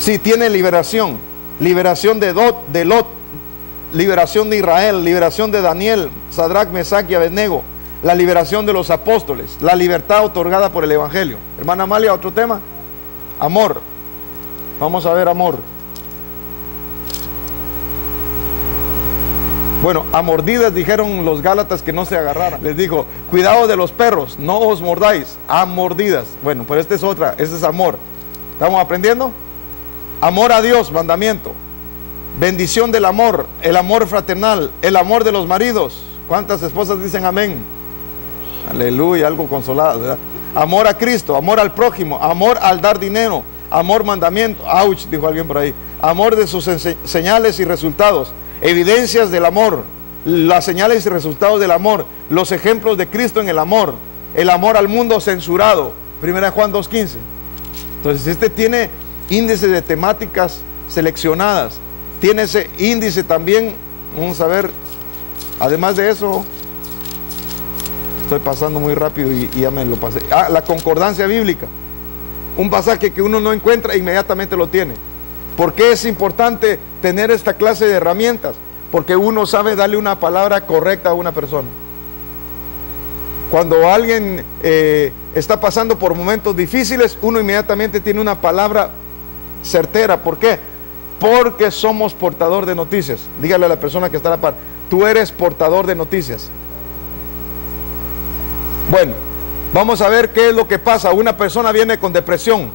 Sí, tiene liberación. Liberación de Lot, liberación de Israel, liberación de Daniel, Sadrach, Mesach y Abednego, la liberación de los apóstoles, la libertad otorgada por el Evangelio. Hermana Amalia, otro tema. Amor. Vamos a ver amor. Bueno, a mordidas dijeron los Gálatas que no se agarraran. Les dijo, cuidado de los perros, no os mordáis, a mordidas. Bueno, pero esta es otra, este es amor. ¿Estamos aprendiendo? Amor a Dios, mandamiento. Bendición del amor, el amor fraternal, el amor de los maridos. ¿Cuántas esposas dicen amén? Aleluya, algo consolado, ¿verdad? Amor a Cristo, amor al prójimo, amor al dar dinero, amor mandamiento. Ouch, dijo alguien por ahí. Amor de sus señales y resultados. Evidencias del amor, las señales y resultados del amor, los ejemplos de Cristo en el amor al mundo censurado, 1 Juan 2:15. Entonces este tiene índice de temáticas seleccionadas, tiene ese índice también. Vamos a ver, además de eso, estoy pasando muy rápido y ya me lo pasé. La concordancia bíblica, un pasaje que uno no encuentra inmediatamente lo tiene. ¿Por qué es importante tener esta clase de herramientas? Porque uno sabe darle una palabra correcta a una persona. Cuando alguien está pasando por momentos difíciles, uno inmediatamente tiene una palabra certera. ¿Por qué? Porque somos portador de noticias. Dígale a la persona que está a la par, tú eres portador de noticias. Bueno, vamos a ver qué es lo que pasa. Una persona viene con depresión,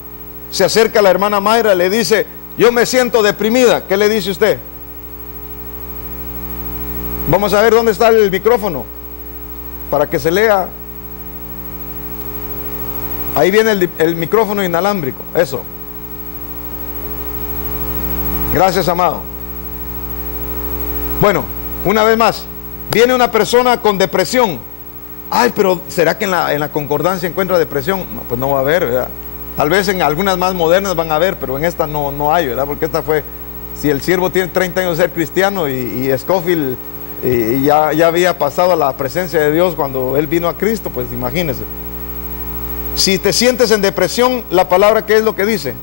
se acerca a la hermana Mayra, le dice, yo me siento deprimida. ¿Qué le dice usted? Vamos a ver dónde está el micrófono para que se lea. Ahí viene el micrófono inalámbrico. Eso. Gracias, amado. Bueno, una vez más, viene una persona con depresión. Ay, pero ¿será que en la concordancia encuentra depresión? No, pues no va a haber, ¿verdad? Tal vez en algunas más modernas van a ver, pero en esta no hay, ¿verdad? Porque esta fue, si el siervo tiene 30 años de ser cristiano y Scofield ya había pasado a la presencia de Dios cuando él vino a Cristo, pues imagínense. Si te sientes en depresión, la palabra, ¿qué es lo que dice?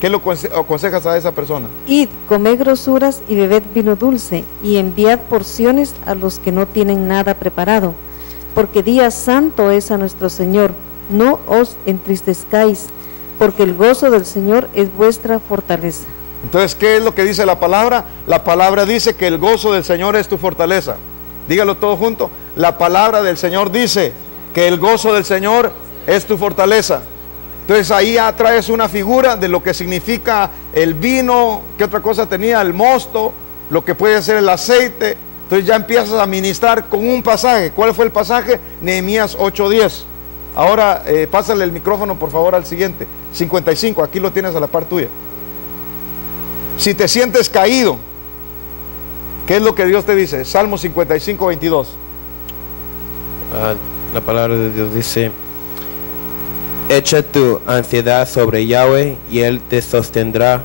¿Qué le aconsejas a esa persona? Id, comed grosuras y bebed vino dulce, y enviad porciones a los que no tienen nada preparado, porque día santo es a nuestro Señor. No os entristezcáis, porque el gozo del Señor es vuestra fortaleza. Entonces, ¿qué es lo que dice la palabra? La palabra dice que el gozo del Señor es tu fortaleza. Dígalo todo junto. La palabra del Señor dice que el gozo del Señor es tu fortaleza. Entonces ahí ya traes una figura de lo que significa el vino, qué otra cosa tenía, el mosto, lo que puede ser el aceite. Entonces ya empiezas a ministrar con un pasaje. ¿Cuál fue el pasaje? Nehemías 8:10. Ahora pásale el micrófono por favor al siguiente. 55, aquí lo tienes a la par tuya. Si te sientes caído, ¿Qué es lo que Dios te dice? Salmo 55, 22. La palabra de Dios dice: echa tu ansiedad sobre Yahweh y Él te sostendrá.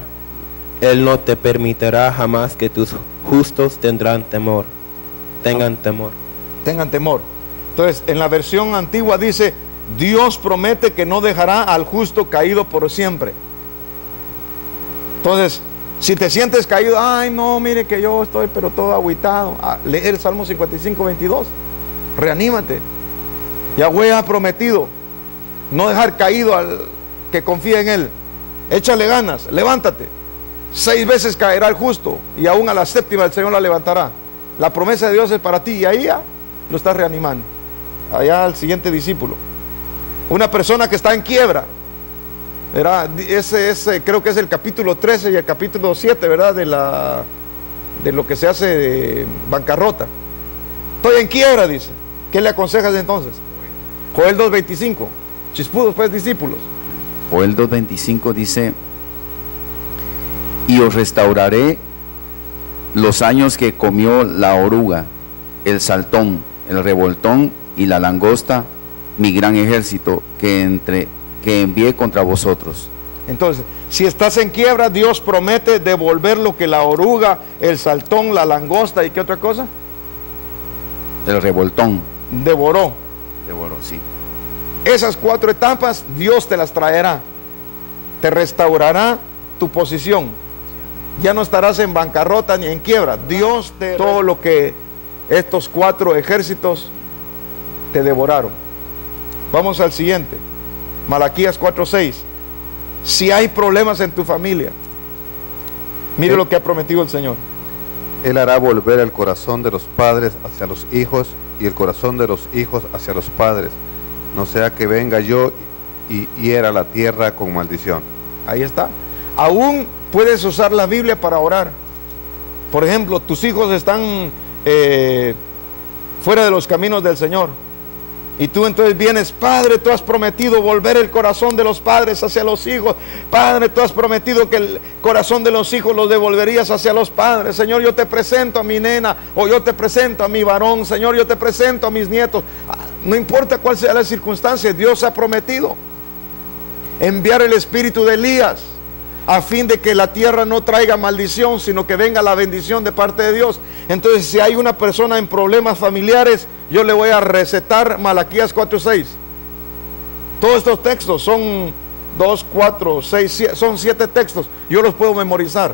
Él no te permitirá jamás que tus justos tengan temor. Tengan temor. Entonces, en la versión antigua dice: Dios promete que no dejará al justo caído por siempre. Entonces, si te sientes caído, ay no, mire que yo estoy pero todo agüitado, lee el Salmo 55, 22. Reanímate. Yahweh ha prometido no dejar caído al que confía en Él. Échale ganas, levántate. 6 veces caerá el justo y aún a la 7ª el Señor la levantará. La promesa de Dios es para ti y ahí ya lo estás reanimando. Allá al siguiente discípulo. Una persona que está en quiebra, ¿verdad? Creo que es el capítulo 13 y el capítulo 7, ¿verdad? De lo que se hace de bancarrota. Estoy en quiebra, dice. ¿Qué le aconsejas entonces? Joel 2.25. Chispudos pues, discípulos. Joel 2.25 dice: y os restauraré los años que comió la oruga, el saltón, el revoltón y la langosta, mi gran ejército que envié contra vosotros. Entonces, si estás en quiebra, Dios promete devolver lo que la oruga, el saltón, la langosta y ¿qué otra cosa? El revoltón. Devoró, sí. Esas 4 etapas Dios te las traerá. Te restaurará tu posición. Ya no estarás en bancarrota ni en quiebra. Dios te... Todo lo que estos 4 ejércitos te devoraron. Vamos al siguiente. Malaquías 4:6. Si hay problemas en tu familia, mire lo que ha prometido el Señor. Él hará volver el corazón de los padres hacia los hijos y el corazón de los hijos hacia los padres, no sea que venga yo y hiera la tierra con maldición. Ahí está. Aún puedes usar la Biblia para orar. Por ejemplo, tus hijos están fuera de los caminos del Señor. Y tú entonces vienes: Padre, tú has prometido volver el corazón de los padres hacia los hijos. Padre, tú has prometido que el corazón de los hijos los devolverías hacia los padres. Señor, yo te presento a mi nena, o yo te presento a mi varón. Señor, yo te presento a mis nietos. No importa cuál sea la circunstancia, Dios ha prometido enviar el espíritu de Elías a fin de que la tierra no traiga maldición, sino que venga la bendición de parte de Dios. Entonces, si hay una persona en problemas familiares, yo le voy a recetar Malaquías 4:6. Todos estos textos son 2, 4, 6, son 7 textos. Yo los puedo memorizar.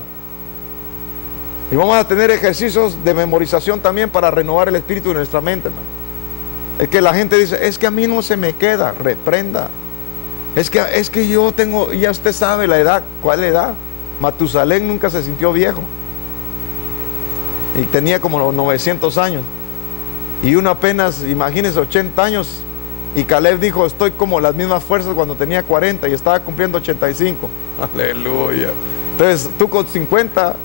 Y vamos a tener ejercicios de memorización también para renovar el espíritu de nuestra mente, hermano. Es que la gente dice: es que a mí no se me queda. Reprenda. Es que yo tengo, ya usted sabe la edad. ¿Cuál edad? Matusalén nunca se sintió viejo y tenía como los 900 años, y uno apenas, imagínense, 80 años. Y Caleb dijo: estoy como las mismas fuerzas cuando tenía 40 y estaba cumpliendo 85. Aleluya. Entonces tú con 50,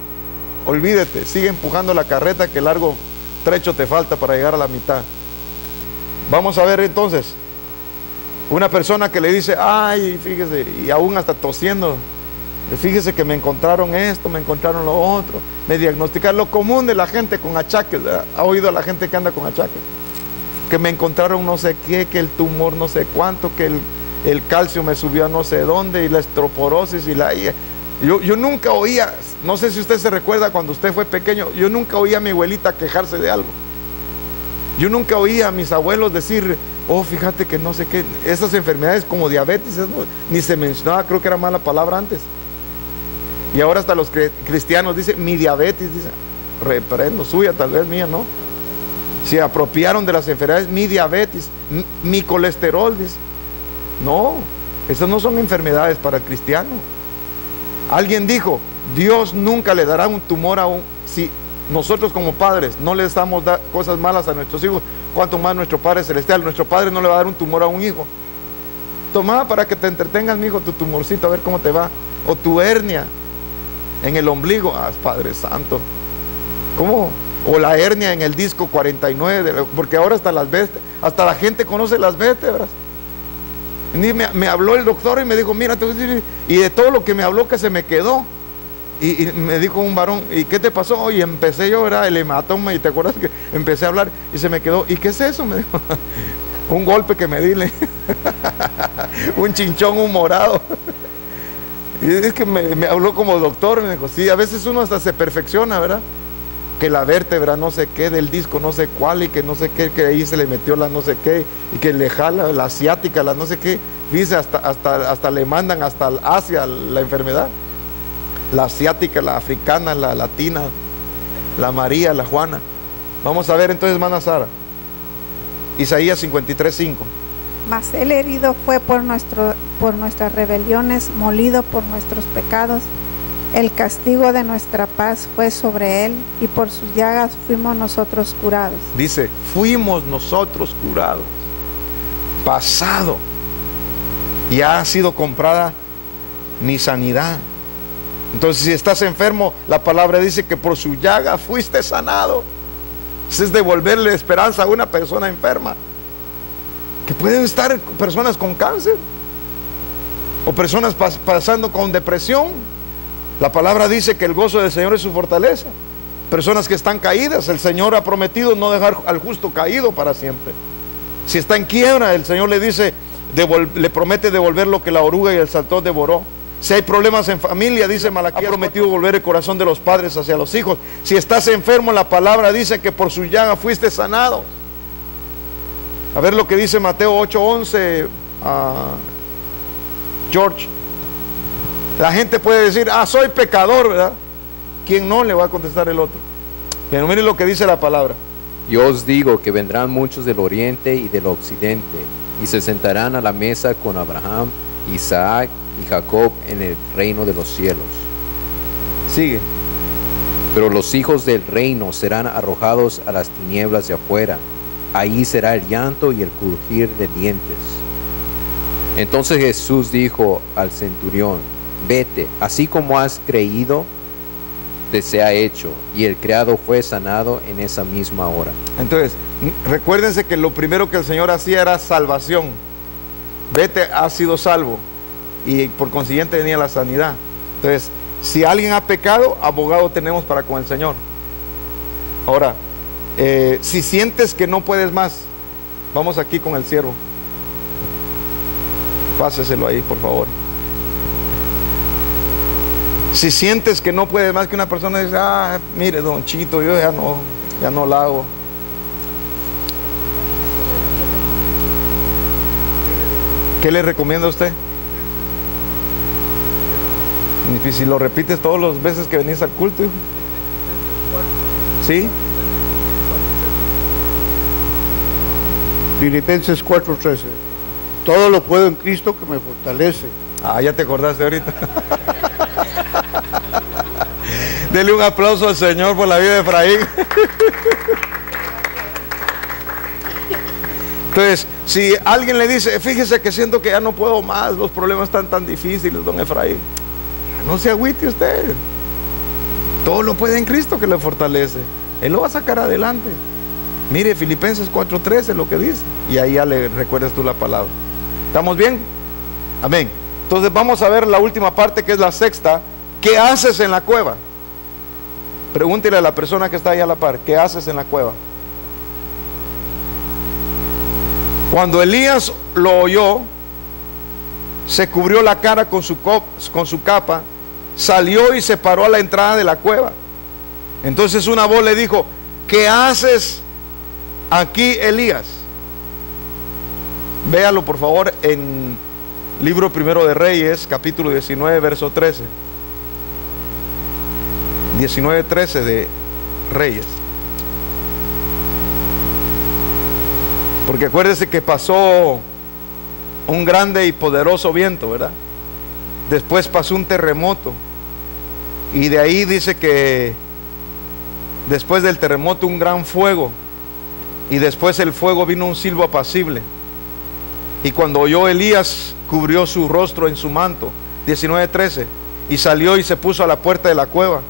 olvídate, sigue empujando la carreta, que largo trecho te falta para llegar a la mitad. Vamos a ver entonces una persona que le dice: ay, fíjese, y aún hasta tosiendo: fíjese que me encontraron esto, me encontraron lo otro, me diagnosticaron. Lo común de la gente con achaques, ¿verdad? ¿Ha oído a la gente que anda con achaques? Que me encontraron no sé qué, que el tumor no sé cuánto, que el calcio me subió a no sé dónde, y la osteoporosis y la... Yo nunca oía, no sé si usted se recuerda cuando usted fue pequeño, yo nunca oía a mi abuelita quejarse de algo. Yo nunca oía a mis abuelos decir: oh, fíjate que no sé qué, esas enfermedades como diabetes, ni se mencionaba, creo que era mala palabra antes. Y ahora hasta los cristianos dicen: mi diabetes, dice. Reprendo, suya tal vez, mía, ¿no? Se apropiaron de las enfermedades: mi diabetes, mi colesterol, dice. No, esas no son enfermedades para el cristiano. Alguien dijo: Dios nunca le dará un tumor a un... Si nosotros como padres no les damos cosas malas a nuestros hijos, cuanto más nuestro Padre Celestial. Nuestro Padre no le va a dar un tumor a un hijo. Toma para que te entretengas, mi hijo, tu tumorcito, a ver cómo te va. O tu hernia en el ombligo. Ah, Padre Santo. ¿Cómo? O la hernia en el disco 49, porque ahora hasta las vértebras, hasta la gente conoce las vértebras. Me habló el doctor y me dijo: mira, y de todo lo que me habló que se me quedó. Y me dijo un varón, ¿y qué te pasó? Y empecé yo, era el hematoma, y te acuerdas que empecé a hablar y se me quedó. ¿Y qué es eso? Me dijo. Un golpe que me di, un chinchón, un morado. Y es que me habló como doctor, me dijo, sí, a veces uno hasta se perfecciona, ¿verdad? Que la vértebra no sé qué, del disco no sé cuál, y que no sé qué, que ahí se le metió la no sé qué, y que le jala la asiática, la no sé qué. Dice, hasta le mandan hasta Asia la enfermedad. La asiática, la africana, la latina, la María, la Juana. Vamos a ver entonces, hermana Sara. Isaías 53:5. Mas él herido fue por nuestras rebeliones, molido por nuestros pecados. El castigo de nuestra paz fue sobre él, y por sus llagas fuimos nosotros curados. Dice, fuimos nosotros curados. Pasado. Ya ha sido comprada mi sanidad. Entonces, si estás enfermo, la palabra dice que por su llaga fuiste sanado. Es devolverle esperanza a una persona enferma. Que pueden estar personas con cáncer, o personas pasando con depresión. La palabra dice que el gozo del Señor es su fortaleza. Personas que están caídas, el Señor ha prometido no dejar al justo caído para siempre. Si está en quiebra, el Señor le dice, le promete devolver lo que la oruga y el saltón devoró. Si hay problemas en familia, dice Malaquías, ha prometido volver el corazón de los padres hacia los hijos. Si estás enfermo, la palabra dice que por su llaga fuiste sanado. A ver lo que dice Mateo 8:11. George, la gente puede decir, soy pecador, ¿verdad? ¿Quién no? Le va a contestar el otro. Pero miren lo que dice la palabra. Yo os digo que vendrán muchos del oriente y del occidente, y se sentarán a la mesa con Abraham, Isaac y Jacob en el reino de los cielos. Sigue. Pero los hijos del reino serán arrojados a las tinieblas de afuera. Ahí será el llanto y el crujir de dientes. Entonces Jesús dijo al centurión, vete, así como has creído, te sea hecho. Y el criado fue sanado en esa misma hora. Entonces, recuérdense que lo primero que el Señor hacía era salvación. Vete, has sido salvo. Y por consiguiente venía la sanidad. Entonces, si alguien ha pecado, abogado tenemos para con el Señor. Ahora, si sientes que no puedes más, vamos aquí con el siervo. Páseselo ahí, por favor. Si sientes que no puedes más, que una persona dice, mire, don Chito, yo ya no la hago. ¿Qué le recomienda a usted? Y si lo repites todas las veces que venís al culto, hijo. ¿Sí? Filipenses 4:13. Todo lo puedo en Cristo que me fortalece. Ya te acordaste ahorita. Dele un aplauso al Señor por la vida de Efraín. Entonces, si alguien le dice, fíjese que siento que ya no puedo más, los problemas están tan difíciles, don Efraín, no se agüite usted. Todo lo puede en Cristo que le fortalece. Él lo va a sacar adelante. Mire, Filipenses 4:13 lo que dice. Y ahí ya le recuerdas tú la palabra. ¿Estamos bien? Amén. Entonces vamos a ver la última parte, que es la sexta. ¿Qué haces en la cueva? Pregúntele a la persona que está ahí a la par, ¿qué haces en la cueva? Cuando Elías lo oyó, se cubrió la cara con su capa, salió y se paró a la entrada de la cueva. Entonces una voz le dijo, ¿qué haces aquí, Elías? Véalo por favor en libro primero de Reyes, capítulo 19, verso 13. 19:13 de Reyes. Porque acuérdese que pasó un grande y poderoso viento, ¿verdad? Después pasó un terremoto. Y de ahí dice que después del terremoto un gran fuego. Y después el fuego vino un silbo apacible. Y cuando oyó Elías, cubrió su rostro en su manto. 19:13. Y salió y se puso a la puerta de la cueva.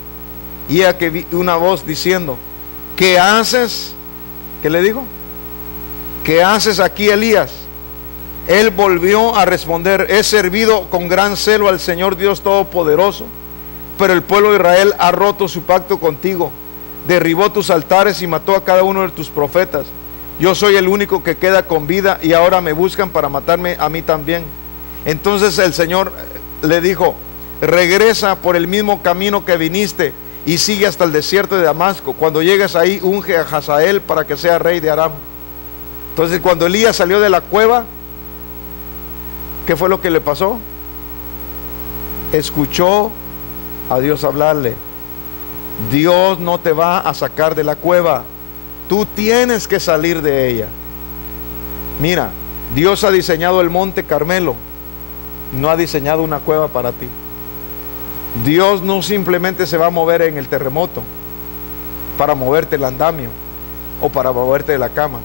Y a que vi una voz diciendo, ¿qué haces? ¿Qué le dijo? ¿Qué haces aquí, Elías? Él volvió a responder, he servido con gran celo al Señor Dios Todopoderoso, pero el pueblo de Israel ha roto su pacto contigo, derribó tus altares y mató a cada uno de tus profetas. Yo soy el único que queda con vida y ahora me buscan para matarme a mí también. Entonces el Señor le dijo: regresa por el mismo camino que viniste y sigue hasta el desierto de Damasco. Cuando llegues ahí, unge a Hazael para que sea rey de Aram. Entonces cuando Elías salió de la cueva, ¿qué fue lo que le pasó? Escuchó a Dios hablarle. Dios no te va a sacar de la cueva, tú tienes que salir de ella. Mira, Dios ha diseñado el monte Carmelo, no ha diseñado una cueva para ti. Dios no simplemente se va a mover en el terremoto para moverte el andamio o para moverte de la cama.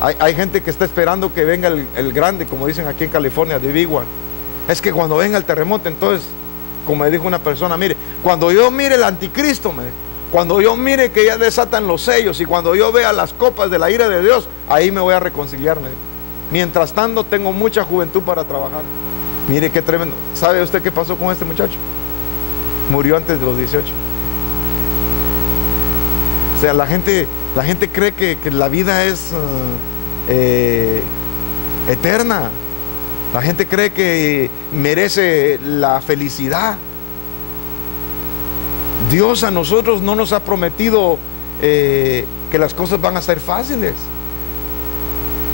Hay gente que está esperando que venga el grande, como dicen aquí en California, the big one. Es que cuando venga el terremoto, entonces, como me dijo una persona, mire, cuando yo mire el anticristo, cuando yo mire que ya desatan los sellos y cuando yo vea las copas de la ira de Dios, ahí me voy a reconciliarme. Mientras tanto tengo mucha juventud para trabajar. Mire qué tremendo. ¿Sabe usted qué pasó con este muchacho? Murió antes de los 18. O sea, la gente cree que la vida es eterna. La gente cree que merece la felicidad. Dios a nosotros no nos ha prometido que las cosas van a ser fáciles.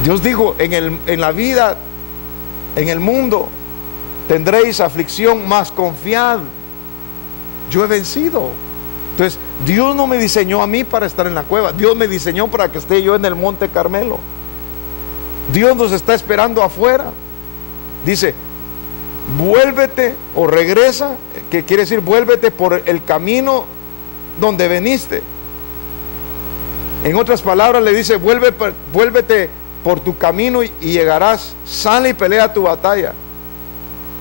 Dios dijo: en la vida, en el mundo tendréis aflicción, mas confiad, yo he vencido. Entonces Dios no me diseñó a mí para estar en la cueva, Dios me diseñó para que esté yo en el monte Carmelo. Dios nos está esperando afuera. Dice: vuélvete o regresa, que quiere decir vuélvete por el camino donde veniste. En otras palabras le dice: vuélvete por tu camino y llegarás. Sale y pelea tu batalla.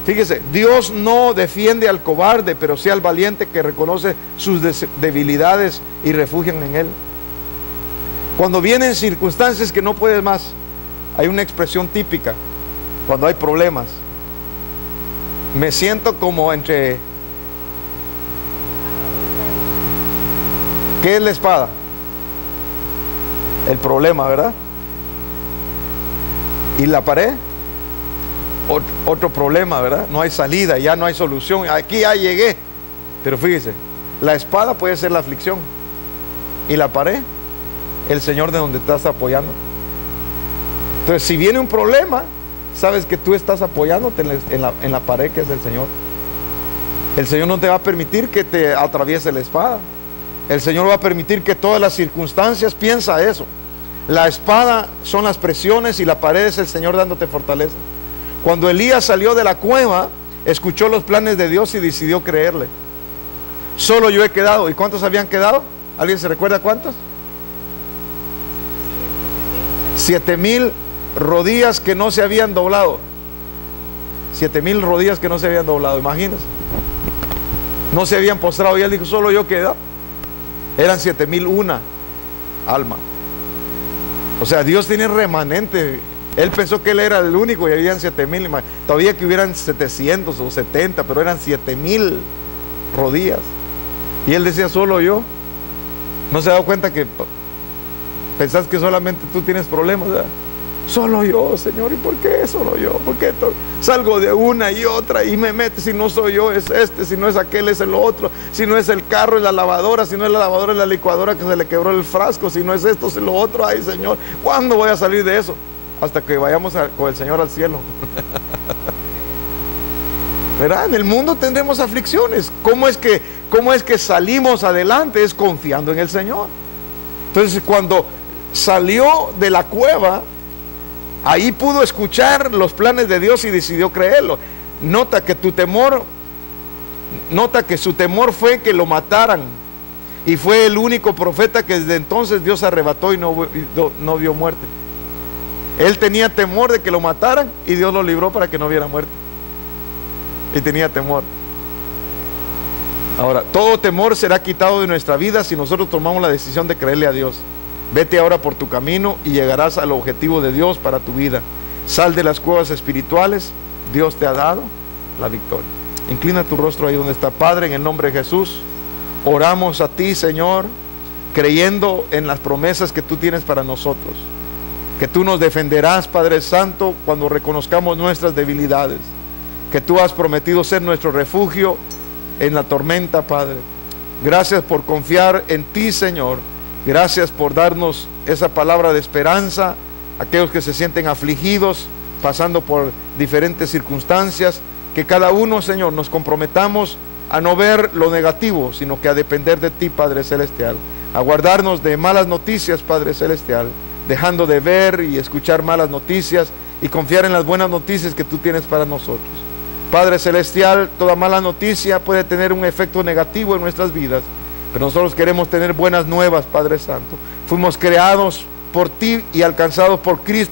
Fíjese, Dios no defiende al cobarde, pero sí al valiente que reconoce sus debilidades y refugian en Él. Cuando vienen circunstancias que no puedes más, hay una expresión típica cuando hay problemas: me siento como entre... ¿Qué es la espada? El problema, ¿verdad? ¿Y la pared? Otro problema, ¿verdad? No hay salida, ya no hay solución. Aquí ya llegué. Pero fíjese, la espada puede ser la aflicción y la pared, el Señor de donde estás apoyando. Entonces, si viene un problema, sabes que tú estás apoyándote en la pared que es el Señor. El Señor no te va a permitir que te atraviese la espada. El Señor va a permitir que todas las circunstancias, piensa eso. La espada son las presiones y la pared es el Señor dándote fortaleza. Cuando Elías salió de la cueva, escuchó los planes de Dios y decidió creerle. Solo yo he quedado. ¿Y cuántos habían quedado? ¿Alguien se recuerda cuántos? 7,000 rodillas que no se habían doblado. 7,000 rodillas que no se habían doblado, imagínense. No se habían postrado y él dijo: solo yo queda. Eran 7,001 alma. O sea, Dios tiene remanente. Él pensó que él era el único y habían 7,000. Todavía que hubieran 700 o 70, pero eran 7,000 rodillas. Y él decía: solo yo. ¿No se ha dado cuenta que pensás que solamente tú tienes problemas, ¿verdad? Solo yo, Señor. ¿Y por qué solo yo? ¿Por qué salgo de una y otra y me metes? Si no soy yo, es este. Si no es aquel, es el otro. Si no es el carro, es la lavadora. Si no es la lavadora, es la licuadora que se le quebró el frasco. Si no es esto, es lo otro. Ay, Señor, ¿cuándo voy a salir de eso? Hasta que vayamos con el Señor al cielo. ¿Verdad? En el mundo tendremos aflicciones. ¿Cómo es que salimos adelante? Es confiando en el Señor. Entonces, cuando salió de la cueva, ahí pudo escuchar los planes de Dios y decidió creerlo. Nota que su temor fue que lo mataran. Y fue el único profeta que desde entonces Dios arrebató y no vio muerte. Él tenía temor de que lo mataran y Dios lo libró para que no viera muerte. Y tenía temor. Ahora, todo temor será quitado de nuestra vida si nosotros tomamos la decisión de creerle a Dios. Vete ahora por tu camino y llegarás al objetivo de Dios para tu vida. Sal de las cuevas espirituales. Dios te ha dado la victoria. Inclina tu rostro ahí donde está. Padre, en el nombre de Jesús, oramos a ti, Señor, creyendo en las promesas que tú tienes para nosotros. Que tú nos defenderás, Padre Santo, cuando reconozcamos nuestras debilidades. Que tú has prometido ser nuestro refugio en la tormenta, Padre. Gracias por confiar en ti, Señor. Gracias por darnos esa palabra de esperanza a aquellos que se sienten afligidos, pasando por diferentes circunstancias. Que cada uno, Señor, nos comprometamos a no ver lo negativo, sino que a depender de ti, Padre Celestial. A guardarnos de malas noticias, Padre Celestial, dejando de ver y escuchar malas noticias y confiar en las buenas noticias que tú tienes para nosotros. Padre Celestial, toda mala noticia puede tener un efecto negativo en nuestras vidas, pero nosotros queremos tener buenas nuevas, Padre Santo. Fuimos creados por ti y alcanzados por Cristo.